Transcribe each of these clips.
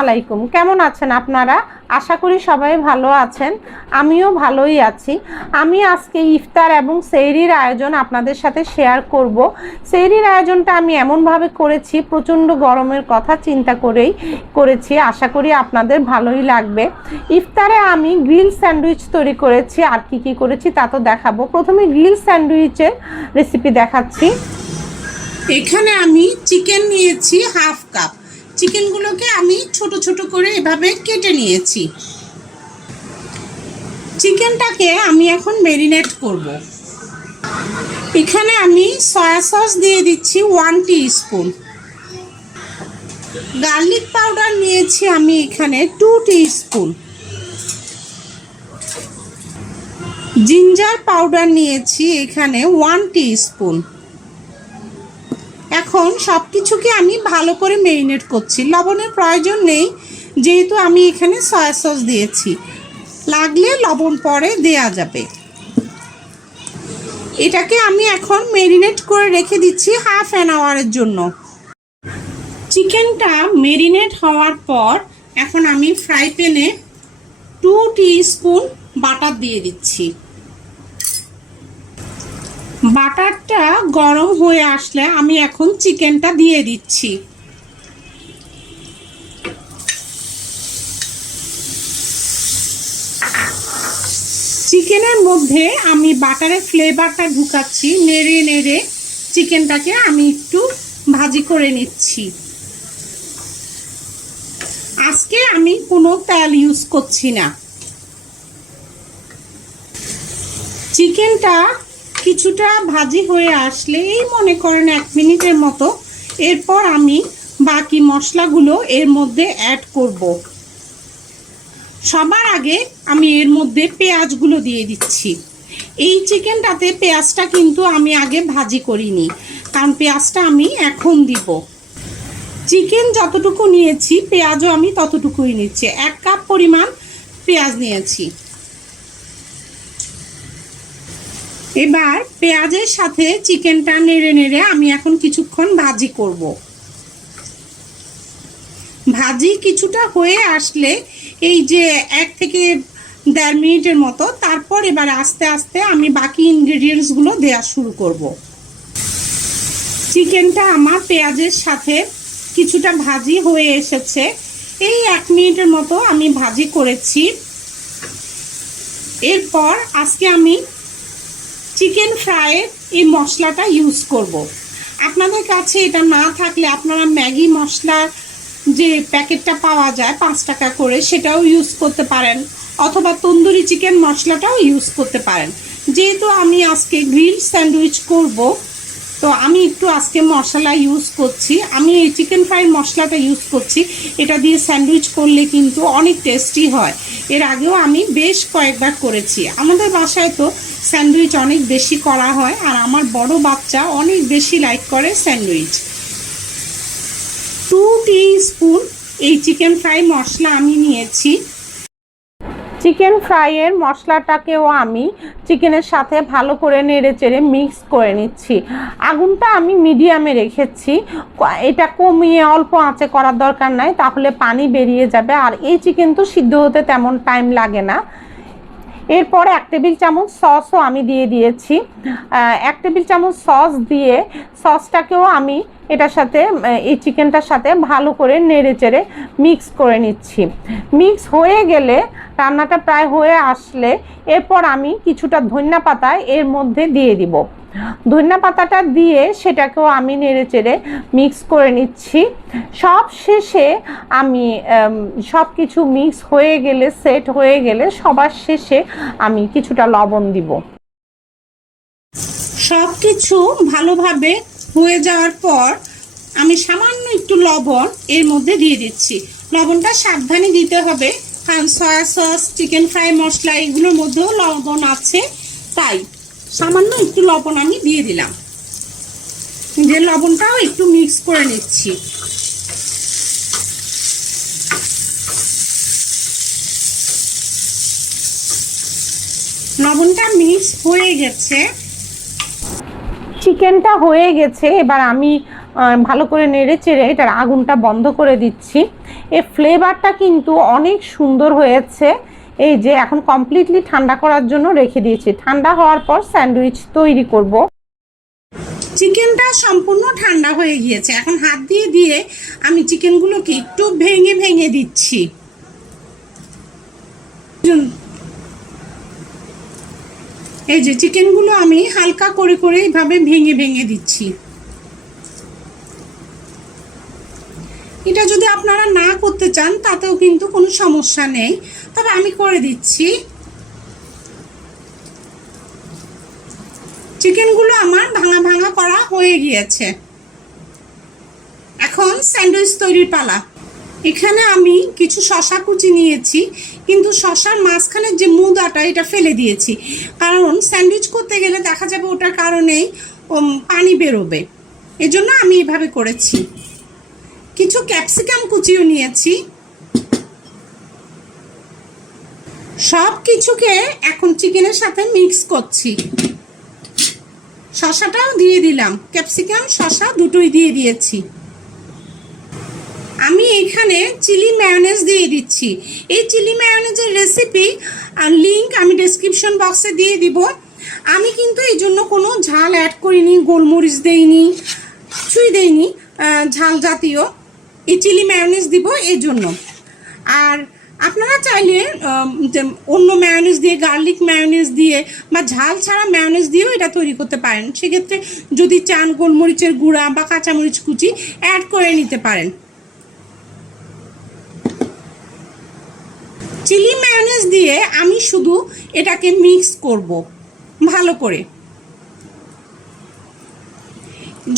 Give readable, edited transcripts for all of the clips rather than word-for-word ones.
আলাইকুম। কেমন আছেন আপনারা? আশা করি সবাই ভালো আছেন। আমিও ভালোই আছি। আমি আজকে ইফতার এবং সেহরির আয়োজন আপনাদের সাথে শেয়ার করব। সেহরির আয়োজনটা আমি এমনভাবে করেছি, প্রচণ্ড গরমের কথা চিন্তা করেই করেছি। আশা করি আপনাদের ভালোই লাগবে। ইফতারে আমি গ্রিল স্যান্ডউইচ তৈরি করেছি। আর কি করেছি তা তো দেখাবো। প্রথমে গ্রিল স্যান্ডউইচের রেসিপি দেখাচ্ছি। এখানে আমি চিকেন নিয়েছি হাফ কাপ। চিকেনগুলোকে আমি ছোট ছোট করে এভাবে কেটে নিয়েছি। চিকেনটাকে আমি এখন ম্যারিনেট করব। এখানে আমি সয়া সস দিয়ে দিচ্ছি 1 টিস্পুন। গার্লিক পাউডার নিয়েছি আমি এখানে 2 টিস্পুন। জিঞ্জার পাউডার নিয়েছি এখানে 1 টিস্পুন। এখন সব কিছুকে আমি ভালো করে ম্যারিনেট করছি। লবণের প্রয়োজন নেই, যেহেতু আমি এখানে সয়া সস দিয়েছি। লাগলে লবণ পরে দেয়া যাবে। এটাকে আমি এখন ম্যারিনেট করে রেখে দিচ্ছি হাফ অ্যান আওয়ারের জন্য। চিকেনটা ম্যারিনেট হওয়ার পর এখন আমি ফ্রাই প্যানে 2 টিস্পুন বাটার দিয়ে দিচ্ছি। বাটারটা গরম হয়ে আসলে আমি এখন চিকেনটা দিয়ে দিচ্ছি। চিকেনের মধ্যে আমি বাটারের ফ্লেভারটা ঢুকাচ্ছি। নেড়ে নেড়ে চিকেনটাকে আমি একটু ভাজি করে নিচ্ছি। আজকে আমি কোনো তেল ইউজ করছি না। চিকেনটা কিছুটা ভাজি হয়ে আসলে, এই মনে করেন 1 মিনিটের মতো, এরপর আমি বাকি মশলাগুলো এর মধ্যে অ্যাড করব। সবার আগে আমি এর মধ্যে পেঁয়াজগুলো দিয়ে দিচ্ছি। এই চিকেনটাতে পেঁয়াজটা কিন্তু আমি আগে ভাজি করিনি, কারণ পেঁয়াজটা আমি এখন দিব। চিকেন যতটুকু নিয়েছি পেঁয়াজও আমি ততটুকুই নিচ্ছি। 1 কাপ পরিমাণ পেঁয়াজ নিয়েছি। এবার পেঁয়াজের সাথে চিকেনটা নেড়ে নেড়ে আমি এখন কিছুক্ষণ ভাজি করব। ভাজি কিছুটা হয়ে আসলে, এই যে 1 থেকে 1.5 মিনিটের মতো, তারপর এবার আস্তে আস্তে আমি বাকি ইনগ্রেডিয়েন্টসগুলো দেওয়া শুরু করব। চিকেনটা আমার পেঁয়াজের সাথে কিছুটা ভাজি হয়ে এসেছে। এই 1 মিনিটের মতো আমি ভাজি করেছি। এরপর আজকে আমি চিকেন ফ্রাইয়ের এই মশলাটা ইউজ করব। আপনাদের কাছে এটা না থাকলে আপনারা ম্যাগি মশলার যে প্যাকেটটা পাওয়া যায় 5 টাকা করে, সেটাও ইউজ করতে পারেন, অথবা তন্দুরি চিকেন মশলাটাও ইউজ করতে পারেন। যেহেতু আমি আজকে গ্রিল স্যান্ডউইচ করব, তো আমি একটু আজকে মশলা ইউজ করছি। আমি এই চিকেন ফ্রাই মশলাটা ইউজ করছি। এটা দিয়ে স্যান্ডউইচ করলে কিন্তু অনেক টেস্টি হয়। এর আগেও আমি বেশ কয়েকবার করেছি। আমাদের বাসায় তো স্যান্ডউইচ অনেক বেশি করা হয়, আর আমার বড় বাচ্চা অনেক বেশি লাইক করে স্যান্ডউইচ। 2 টিস্পুন এই চিকেন ফ্রাই মশলা আমি নিয়েছি। চিকেন ফ্রাইয়ের মশলাটাকেও আমি চিকেনের সাথে ভালো করে নেড়ে চেড়ে মিক্স করে নিচ্ছি। আগুনটা আমি মিডিয়ামে রেখেছি। এটা কমিয়ে অল্প আঁচে করার দরকার নাই, তাহলে পানি বেরিয়ে যাবে। আর এই চিকেন তো সিদ্ধ হতে তেমন টাইম লাগে না। এরপর 1 টেবিল চামচ সসও আমি দিয়ে দিয়েছি। 1 টেবিল চামচ সস দিয়ে সসটাকেও আমি এটার সাথে, এই চিকেনটার সাথে ভালো করে নেড়ে চেড়ে মিক্স করে নিচ্ছি। মিক্স হয়ে গেলে, রান্নাটা প্রায় হয়ে আসলে, এরপর আমি কিছুটা ধনিয়া পাতা এর মধ্যে দিয়ে দিব। ধনিয়া পাতাটা দিয়ে সেটাকেও আমি নেড়ে চেড়ে মিক্স করে নিচ্ছি। সব শেষে আমি সব কিছু মিক্স হয়ে গেলে, সেট হয়ে গেলে, সবার শেষে আমি কিছুটা লবণ দিব। সব কিছু ভালোভাবে হয়ে যাওয়ার পর আমি সামান্য একটু লবণ এর মধ্যে দিয়ে দিচ্ছি। লবণটা সাবধানে দিতে হবে, কারণ সয়া সস, চিকেন ফ্রাই মশলা এগুলোর মধ্যেও লবণ আছে, তাই সামান্য একটু লবণ আমি দিয়ে দিলাম। যে লবণটাও একটু মিক্স করে নিচ্ছি। লবণটা মিক্স হয়ে গেছে। চিকেনটা হয়ে গেছে। এবার আমি ভালো করে নেড়ে চেড়ে এটার আগুনটা বন্ধ করে দিচ্ছি। এই ফ্লেভারটা কিন্তু অনেক সুন্দর হয়েছে। এই যে এখন কমপ্লিটলি ঠান্ডা করার জন্য রেখে দিয়েছি। ঠান্ডা হওয়ার পর স্যান্ডউইচ তৈরি করব। চিকেনটা সম্পূর্ণ ঠান্ডা হয়ে গিয়েছে। এখন হাত দিয়ে দিয়ে আমি চিকেনগুলোকে একটু ভেঙে ভেঙে দিচ্ছি। এই যে চিকেনগুলো আমি হালকা করে করে এইভাবে ভেঙে ভেঙে দিচ্ছি। এটা যদি আপনারা না করতে চান তাতেও কিন্তু কোনো সমস্যা নেই, তবে আমি করে দিচ্ছি। চিকেনগুলো আমার ভাঙা ভাঙা করা হয়ে গিয়েছে। এখন স্যান্ডউইচ তৈরির পালা। এখানে আমি কিছু শসা কুচি নিয়েছি, কিন্তু শসার মাঝখানের যে মুদাটা এটা ফেলে দিয়েছি, কারণ স্যান্ডউইচ করতে গেলে দেখা যাবে ওটার কারণেই পানি বেরোবে, এজন্য আমি এভাবে করেছি। কিছু ক্যাপসিকাম কুচিও নিয়েছি। সব কিছুকে এখন চিকেনের সাথে মিক্স করছি। শসাটাও দিয়ে দিলাম, ক্যাপসিকাম শসা দুটোই দিয়ে দিয়েছি। আমি এখানে চিলি মায়োনেজ দিয়ে দিচ্ছি। এই চিলি মায়োনেজের রেসিপি আর লিঙ্ক আমি ডেসক্রিপশন বক্সে দিয়ে দিব। আমি কিন্তু এই জন্য কোনো ঝাল অ্যাড করিনি, গোলমরিচ দেইনি, কিছুই দেইনি ঝাল জাতীয়। এই চিলি মায়োনেজ দিব এই জন্য। আর আপনারা চাইলে অন্য মায়োনেজ দিয়ে, গার্লিক মায়োনেজ দিয়ে বা ঝাল ছাড়া মায়োনেজ দিয়েও এটা তৈরি করতে পারেন। সেক্ষেত্রে যদি চান গোলমরিচের গুঁড়া বা কাঁচামরিচ কুচি অ্যাড করে নিতে পারেন। চিলি মায়োনেজ দিয়ে আমি শুধু এটাকে মিক্স করব ভালো করে।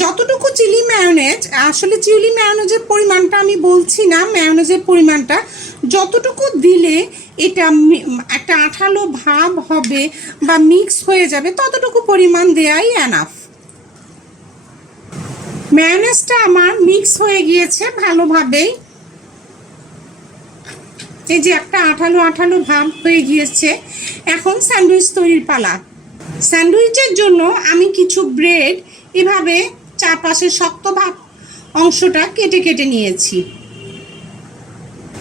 যতটুকু চিলি মায়োনেজ, আসলে চিলি মায়োনেজের পরিমাণটা আমি বলছি না, মায়োনেজের পরিমাণটা যতটুকু দিলে এটা একটা আঠালো ভাব হবে বা মিক্স হয়ে যাবে, ততটুকু পরিমাণ দেয়াই এনাফ। মায়োনেজটা আমার মিক্স হয়ে গিয়েছে ভালোভাবেই। এই যে একটা আঠালো আঠালো ভাব হয়ে গিয়েছে। এখন স্যান্ডউইচ তৈরির পালা। স্যান্ডউইচের জন্য আমি কিছু ব্রেড এভাবে চারপাশে শক্ত ভাব অংশটা কেটে কেটে নিয়েছি।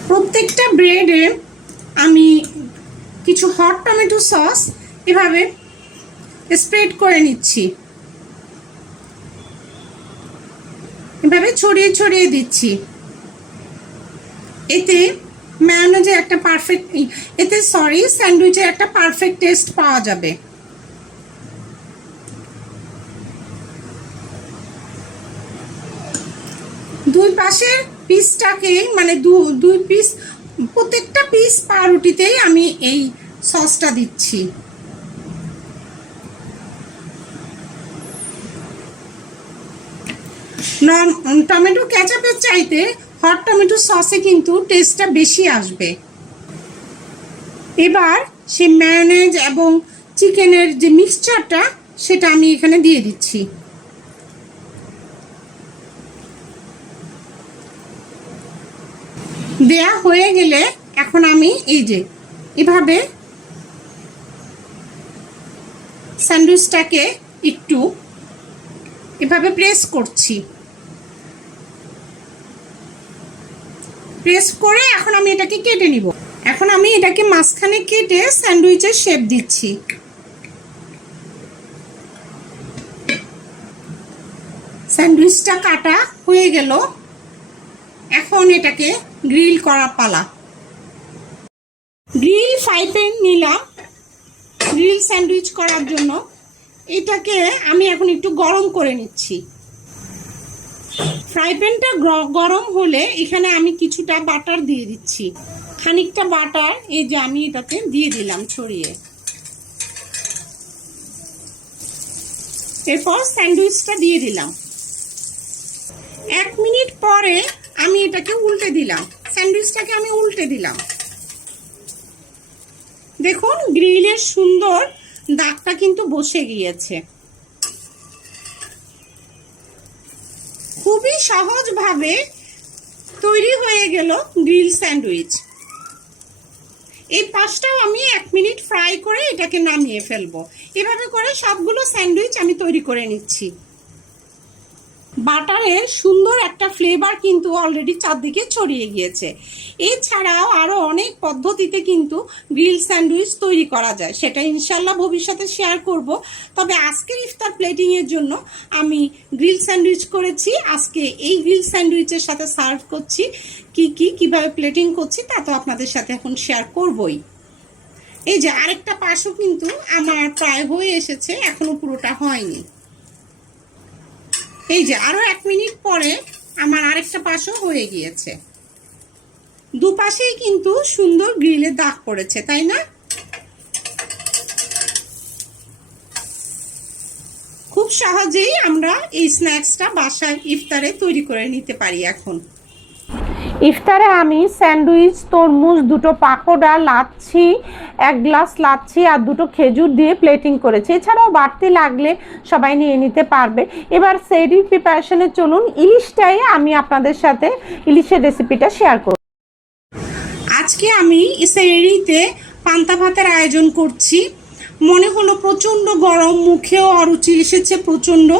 প্রত্যেকটা ব্রেডে আমি কিছু হট টমেটো সস এভাবে স্প্রেড করে নিচ্ছি, এভাবে ছড়িয়ে ছড়িয়ে দিচ্ছি। এতে মায়োনেজের একটা স্যান্ডউইচের একটা পারফেক্ট টেস্ট পাওয়া যাবে। দুই পাশের পিসটাকে মানে দুই পিস, প্রত্যেকটা পিস পাউরুটিতেই আমি এই সসটা দিচ্ছি। টমেটো কেচাপের চাইতে হট টমেটো সসে কিন্তু টেস্টটা বেশি আসবে। এবার সেই মায়োনেজ এবং চিকেনের যে মিক্সচারটা সেটা আমি এখানে দিয়ে দিচ্ছি। দেয়া হয়ে গেলে এখন আমি এই যে এভাবে স্যান্ডউইচটাকে একটু এভাবে প্রেস করছি। প্রেস করে এখন আমি এটাকে কেটে নিব। এখন আমি এটাকে মাঝখানে কেটে স্যান্ডউইচের শেপ দিচ্ছি। স্যান্ডউইচটা কাটা হয়ে গেল। এখন এটাকে গ্রিল করা পালা। গ্রিল ফ্রাই প্যান নিলাম গ্রিল স্যান্ডউইচ করার জন্য। এটাকে আমি এখন একটু গরম করে নিচ্ছি। ফ্রাই প্যানটা গরম হলে এখানে আমি কিছুটা বাটার দিয়ে দিচ্ছি। খানিকটা বাটার এই যে আমি এটাতে দিয়ে দিলাম ছড়িয়ে। এরপর স্যান্ডউইচটা দিয়ে দিলাম। 1 মিনিট পরে আমি এটাকে উল্টে দিলাম, স্যান্ডউইচটাকে আমি উল্টে দিলাম। দেখুন গ্রিলের সুন্দর দাগটা কিন্তু বসে গিয়েছে। খুবই সহজভাবে তৈরি হয়ে গেল গ্রিল স্যান্ডউইচ। এই পাশটাও আমি 1 মিনিট ফ্রাই করে এটাকে নামিয়ে ফেলবো। এভাবে করে সবগুলো স্যান্ডউইচ আমি তৈরি করে নিচ্ছি। বাটারের সুন্দর একটা ফ্লেভার কিন্তু অলরেডি চারদিকে ছড়িয়ে গিয়েছে। এছাড়াও আরও অনেক পদ্ধতিতে কিন্তু গ্রিল স্যান্ডউইচ তৈরি করা যায়, সেটা ইনশাল্লাহ ভবিষ্যতে শেয়ার করব। তবে আজকের ইফতার প্লেটিংয়ের জন্য আমি গ্রিল স্যান্ডউইচ করেছি। আজকে এই গ্রিল স্যান্ডউইচের সাথে সার্ভ করছি, কিভাবে প্লেটিং করছি তা তো আপনাদের সাথে এখন শেয়ার করবই। এই যে আরেকটা পাশও কিন্তু আমার প্রায় হয়ে এসেছে, এখনো পুরোটা হয়নি। এই যে আরো 1 মিনিট পরে আমার আরেকটা পাশও হয়ে গিয়েছে। দুপাশেই কিন্তু সুন্দর গ্রিলের দাগ পড়েছে, তাই না? খুব সহজেই আমরা এই স্ন্যাক্সটা বাসায় ইফতারে তৈরি করে নিতে পারি। এখন ইফতারে আমি স্যান্ডউইচ, তরমুজ, 2টো পাকোড়া, লাচ্ছি, 1 গ্লাস লাচ্ছি আর 2টো খেজুর দিয়ে প্লেটিং করেছি। এছাড়াও বাড়তি লাগলে সবাই নিয়ে নিতে পারবে। এবার সেহরির প্রিপারেশনে চলুন। ইলিশটাই আমি আপনাদের সাথে ইলিশের রেসিপিটা শেয়ার করব। আজকে আমি সেহরিতে পান্তা ভাতের আয়োজন করছি। মনে হলো প্রচণ্ড গরম, মুখেও অরুচি এসেছে প্রচণ্ড,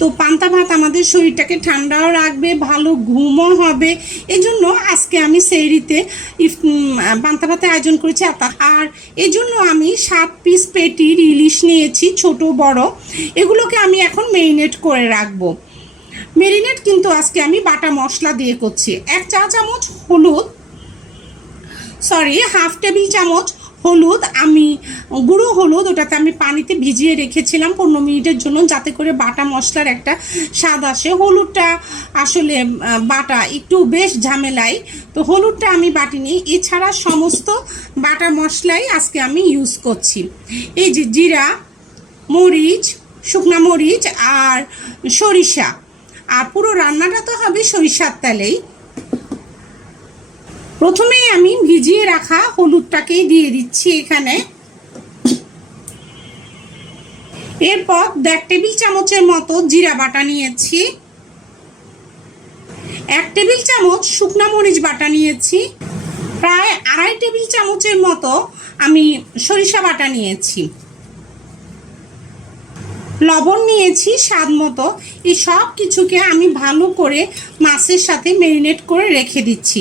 তো পান্তা ভাত আমাদের শরীরটাকে ঠান্ডাও রাখবে, ভালো ঘুমও হবে। এজন্য আজকে আমি সেহরিতে পান্তা ভাতের আয়োজন করেছি। আর এজন্য আমি 7 পিস পেটির ইলিশ নিয়েছি, ছোট বড়। এগুলোকে আমি এখন মেরিনেট করে রাখবো। মেরিনেট কিন্তু আজকে আমি বাটা মশলা দিয়ে করছি। 1 চা চামচ হলুদ, হাফ টেবিল চামচ হলুদ, আমি গুঁড়ো হলুদ, ওটাতে আমি পানিতে ভিজিয়ে রেখেছিলাম 15 মিনিটের জন্য, যাতে করে বাটা মশলার একটা স্বাদ আসে। হলুদটা আসলে বাটা একটু বেশ ঝামেলাই, তো হলুদটা আমি বাটিনি। এছাড়া সমস্ত বাটা মশলাই আজকে আমি ইউজ করছি। এই যে জিরা, মরিচ, শুকনা মরিচ আর সরিষা, আর পুরো রান্নাটা তো হবে সরিষার তেলেই। প্রথমে আমি ভিজিয়ে রাখা হলুদটাকেই দিয়ে দিচ্ছি এখানে। এরপর 1.5 টেবিল চামচের মতো জিরা বাটা নিয়েছি, 1 টেবিল চামচ শুকনা মরিচ বাটা নিয়েছি, প্রায় 2.5 টেবিল চামচের মতো আমি সরিষা বাটা নিয়েছি, লবণ নিয়েছি স্বাদ মতো। এই সব কিছুকে আমি ভালো করে মাছের সাথে মেরিনেট করে রেখে দিচ্ছি।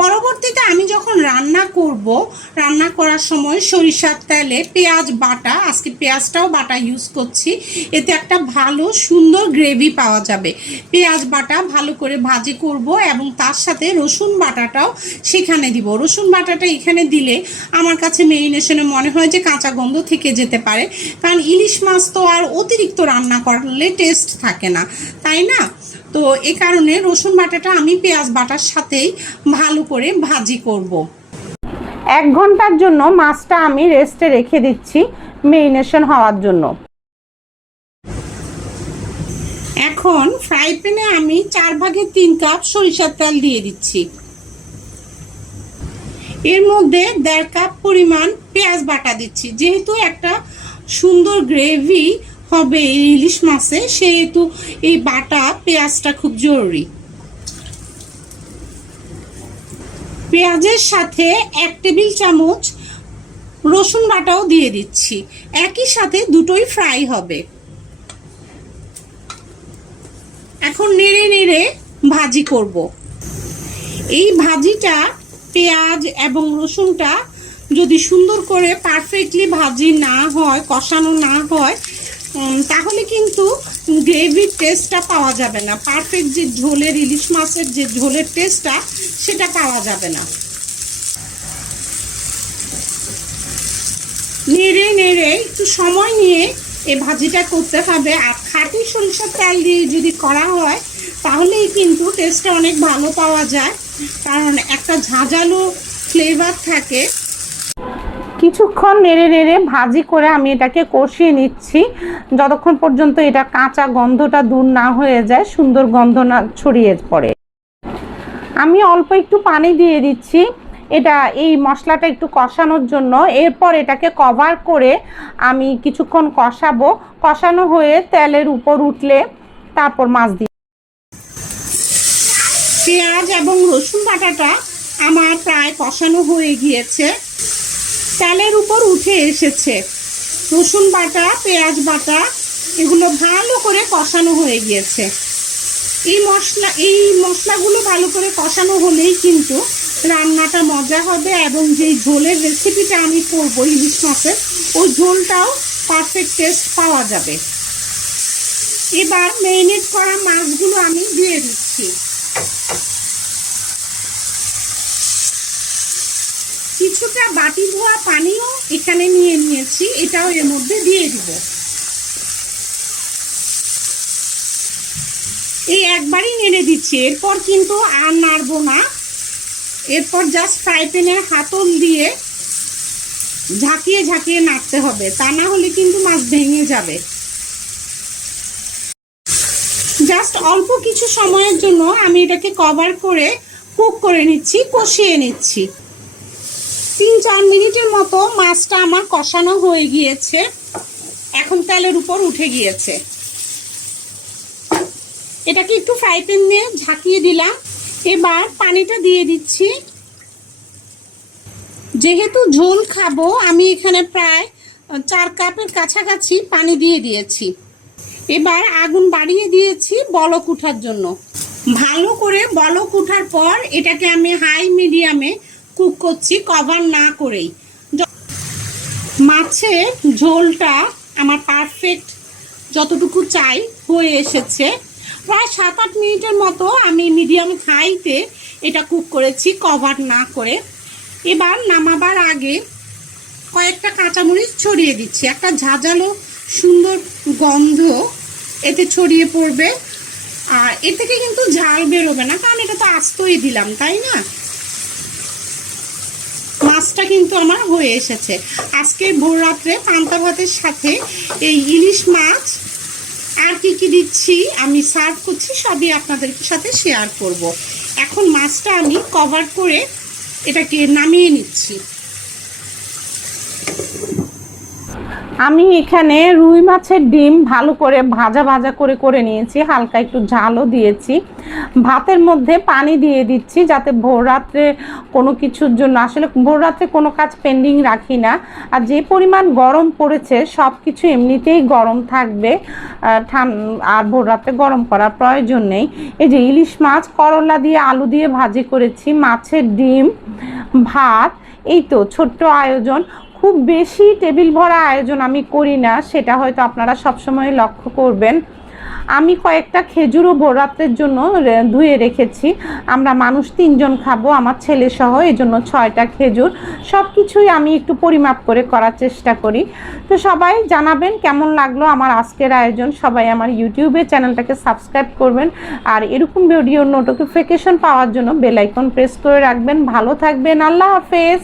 পরবর্তীতে আমি যখন রান্না করব, রান্না করার সময় সরিষার তেলে পেঁয়াজ বাটা, আজকে পেঁয়াজটাও বাটা ইউজ করছি, এতে একটা ভালো সুন্দর গ্রেভি পাওয়া যাবে। পেঁয়াজ বাটা ভালো করে ভাজি করব এবং তার সাথে রসুন বাটাটাও সেখানে দিব। রসুন বাটাটা এখানে দিলে আমার কাছে মেরিনেশনে মনে হয় যে কাঁচা গন্ধ থেকে যেতে পারে, কারণ ইলিশ মাছ তো আর অতিরিক্ত রান্না করলে টেস্ট থাকে না, তাই না? তো এই কারণে রসুন বাটাটা আমি পেঁয়াজ বাটার সাথেই ভালো করে ভাজি করব। 1 ঘন্টার জন্য মাছটা আমি রেস্টে রেখে দিচ্ছি মেরিনেশন হওয়ার জন্য। এখন ফ্রাই প্যানে আমি 4/3 কাপ সরিষার তেল দিয়ে দিচ্ছি। এর মধ্যে 1.5 কাপ পরিমাণ পেঁয়াজ বাটা দিচ্ছি। যেহেতু একটা সুন্দর গ্রেভি হবে এই ইলিশ মাছে, সেহেতু এই বাটা পেঁয়াজটা খুব জরুরি। পেঁয়াজের সাথে 1 টেবিল চামচ রসুন বাটাও দিয়ে দিচ্ছি, একই সাথে দুটোই ফ্রাই হবে। এখন নেড়ে নেড়ে ভাজি করব। এই ভাজিটা পেঁয়াজ এবং রসুনটা যদি সুন্দর করে পারফেক্টলি ভাজি না হয়, কষানো না হয়, তাহলে কিন্তু গ্রেভির টেস্টটা পাওয়া যাবে না। পারফেক্ট যে ঝোলের, ইলিশ মাছের যে ঝোলের টেস্টটা, সেটা পাওয়া যাবে না। নেড়ে নেড়ে একটু সময় নিয়ে এই ভাজিটা করতে হবে। আর খাঁটি সরিষার তেল দিয়ে যদি করা হয় তাহলেই কিন্তু টেস্টটা অনেক ভালো পাওয়া যায়, কারণ একটা ঝাঁঝালো ফ্লেভার থাকে। কিছুক্ষণ নেড়ে নেড়ে ভাজি করে আমি এটাকে কষিয়ে নিচ্ছি, যতক্ষণ পর্যন্ত এটা কাঁচা গন্ধটা দূর না হয়ে যায়, সুন্দর গন্ধ না ছড়িয়ে পড়ে। আমি অল্প একটু পানি দিয়ে দিচ্ছি এটা এই মশলাটা একটু কষানোর জন্য। এরপর এটাকে কভার করে আমি কিছুক্ষণ কষাবো। কষানো হয়ে তেলের উপর উঠলে তারপর মাছ দিই। পেঁয়াজ এবং রসুন বাটাটা আমার প্রায় কষানো হয়ে গিয়েছে, তেলের উপর উঠে এসেছে। রসুন বাটা, পেঁয়াজ বাটা এগুলো ভালো করে কষানো হয়ে গিয়েছে। এই মশলাগুলো ভালো করে কষানো হলেই কিন্তু রান্নাটা মজা হবে, এবং যেই ঝোলের রেসিপিটা আমি করব ইলিশ মাছের, ওই ঝোলটাও পারফেক্ট টেস্ট পাওয়া যাবে। এবার ম্যারিনেট করা মাছগুলো আমি দিয়ে দিচ্ছি। কিছুটা বাটি ধোয়া পানিও এখানে নিয়ে নিয়েছি, এটাও এর মধ্যে দিয়ে দিব। এই একবারই নেড়ে দিচ্ছি, এরপর কিন্তু আর নাড়বো না। এরপর জাস্ট ফ্রাই প্যানের হাতল দিয়ে ঝাঁকিয়ে ঝাঁকিয়ে নাড়তে হবে, তা না হলে কিন্তু মাছ ভেঙে যাবে। জাস্ট অল্প কিছু সময়ের জন্য আমি এটাকে কভার করে কুক করে নিচ্ছি, কষিয়ে নিচ্ছি। 3-4 মিনিটের মতো মাছটা আমার কষানো হয়ে গিয়েছে, এখন তেলের উপর উঠে গিয়েছে। এটাকে একটু ফ্রাই প্যান দিয়ে ঝাঁকিয়ে দিলাম। এবার পানিটা দিয়ে দিচ্ছি। যেহেতু ঝোল খাবো, আমি এখানে প্রায় 4 কাপের কাছাকাছি পানি দিয়ে দিয়েছি। এবার আগুন বাড়িয়ে দিয়েছি বলক উঠার জন্য। ভালো করে বলক উঠার পর এটাকে আমি হাই মিডিয়ামে কুক করছি, কভার না করেই। মাছের ঝোলটা আমার পারফেক্ট যতটুকু চাই হয়ে এসেছে। প্রায় 7-8 মিনিটের মতো আমি মিডিয়াম হাইতে এটা কুক করেছি, কভার না করে। এবার নামাবার আগে কয়েকটা কাঁচামরিচ ছড়িয়ে দিচ্ছি, একটা ঝাঁঝালো সুন্দর গন্ধ এতে ছড়িয়ে পড়বে। আর এ থেকে কিন্তু ঝাল বেরোবে না, কারণ এটা তো আস্তই দিলাম, তাই না? মাছটা কিন্তু আমার হয়ে এসেছে। আজকে ভোর রাত্রে পান্তা ভাতের সাথে এই ইলিশ মাছ আর কি কি দিচ্ছি আমি সার্ভ করছি সবই আপনাদের সাথে শেয়ার করব। এখন মাছটা আমি কভার করে এটাকে নামিয়ে নিচ্ছি। আমি এখানে রুই মাছের ডিম ভালো করে ভাজা ভাজা করে করে নিয়েছি, হালকা একটু ঝালও দিয়েছি। ভাতের মধ্যে পানি দিয়ে দিচ্ছি, যাতে ভোর রাত্রে কোনো কিছুর জন্য, আসলে ভোর রাত্রে কোনো কাজ পেন্ডিং রাখি না। আর যে পরিমাণ গরম পড়েছে, সব কিছু এমনিতেই গরম থাকবে, আর ভোর রাত্রে গরম করার প্রয়োজন নেই। এই যে ইলিশ মাছ করলা দিয়ে আলু দিয়ে ভাজি করেছি, মাছের ডিম, ভাত, এই তো ছোট্ট আয়োজন। খুব বেশি টেবিল ভরা আয়োজন আমি করি না, সেটা হয়তো আপনারা সবসময় লক্ষ্য করবেন। আমি কয়েকটা খেজুরও ভোর রাত্রের জন্য ধুয়ে রেখেছি। আমরা মানুষ 3 জন খাবো, আমার ছেলে সহ, এই জন্য 6টা খেজুর। সব কিছুই আমি একটু পরিমাপ করে করার চেষ্টা করি। তো সবাই জানাবেন কেমন লাগলো আমার আজকের আয়োজন। সবাই আমার ইউটিউবে চ্যানেলটাকে সাবস্ক্রাইব করবেন, আর এরকম ভিডিওর নোটিফিকেশন পাওয়ার জন্য বেল আইকন প্রেস করে রাখবেন। ভালো থাকবেন, আল্লাহ হাফেজ।